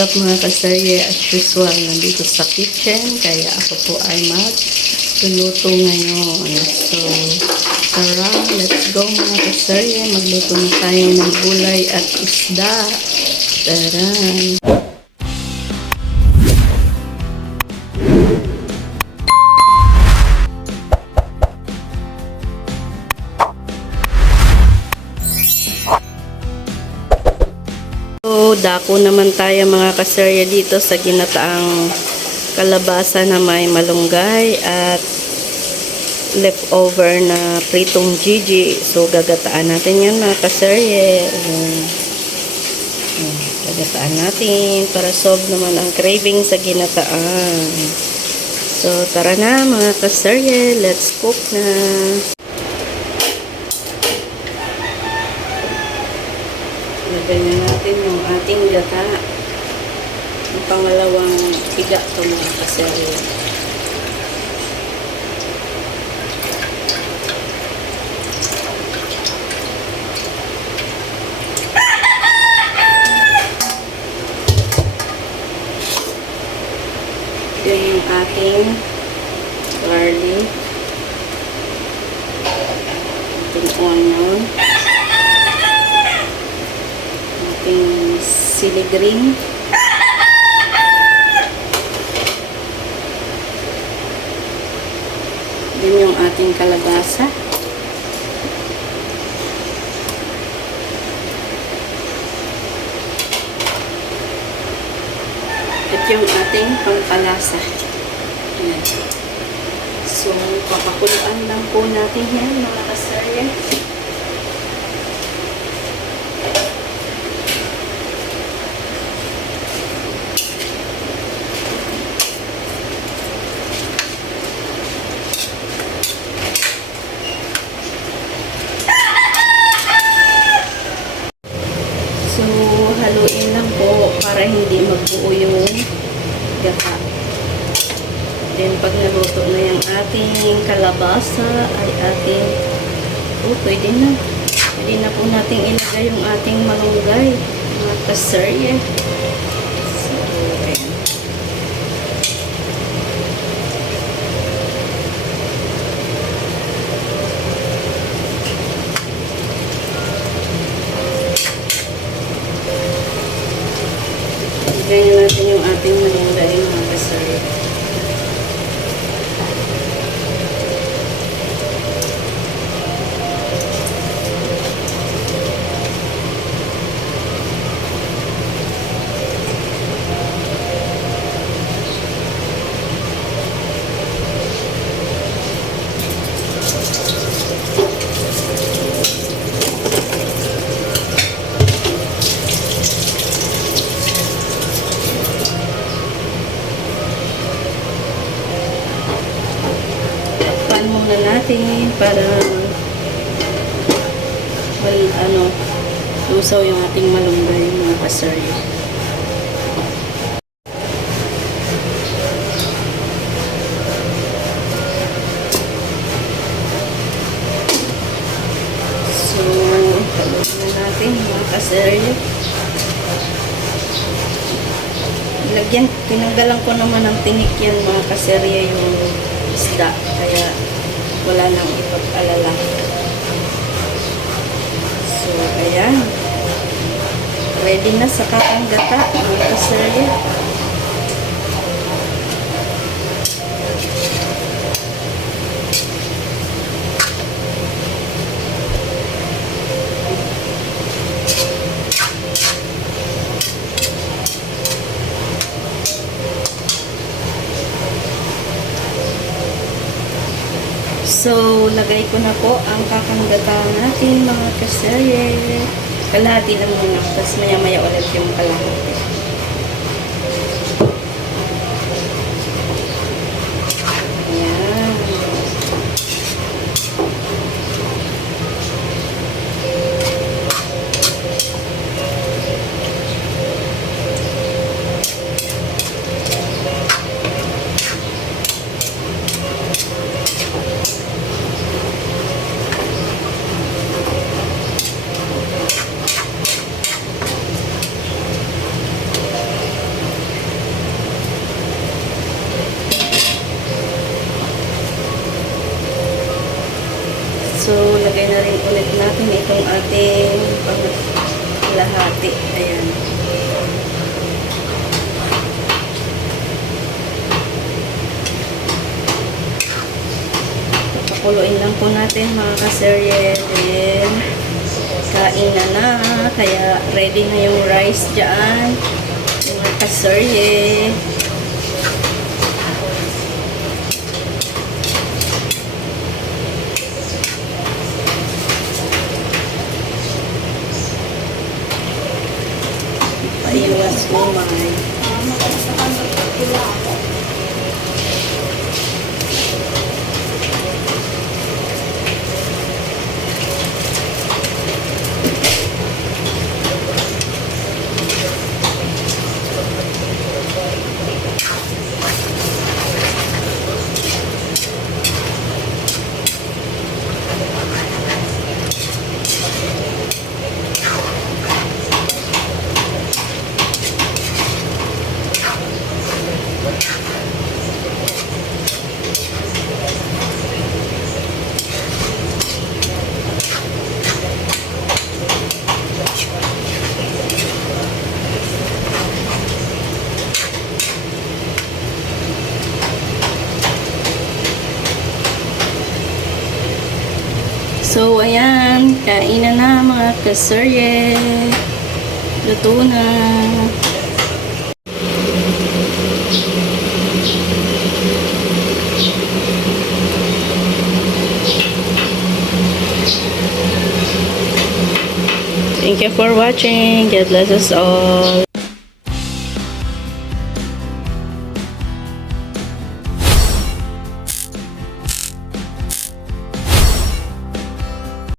up mga kasarye? As usual, nandito sa kitchen. Kaya ako po ay magluluto ngayon. So, tara, let's go mga kasarye. Magluto na tayo ng gulay at isda. Tara! So, dako naman tayo mga kasarya dito sa ginataang kalabasa na may malunggay at leftover na pritong Gigi. So, gagataan natin yan mga kasarya. Gagataan natin para solve naman ang craving sa ginataan. So, tara na mga kasarya. Let's cook na. Lagay na natin yung ating gata. Ang pangalawang higa ito mga kasarya. Yan yung ating garlic. Ating onion. Ating sili green. Din yung ating kalabasa. At yung ating pampalasa. Ayan. So, papakuluan lang po natin yan mga kasarya. So, haluin lang po para hindi magbuo yung gata. Then, pag naluto na yung ating kalabasa, ay ating, pwede na. Pwede na po nating ilagay yung ating malunggay, mga kasarya. So, ayan. Ilagay natin yung ating malunggay, mga kasarya. Muna natin para lusaw yung ating malunggay mga kasarya. So, haluin na natin mga kasarya. Tinanggalan ko naman ng tinik yan mga kasarya yung isda, kaya wala nang ipag-alala. So, ayan. Ready na sa kakanggata, mga kasarya. So, lagay ko na po ang kakanggata natin mga kasarya. Kalahati lang muna. Tapos maya-maya ulit yung kalahati. Ayan. natin itong ating lahati. Ayan. Pakuluin lang po natin mga kaserye. Then, kain na. Kaya ready na yung rice dyan. Mga kaserye. Paiwas umay. So, ayan. Kain na mga kaserye. Luto na. Thank you for watching. God bless us all.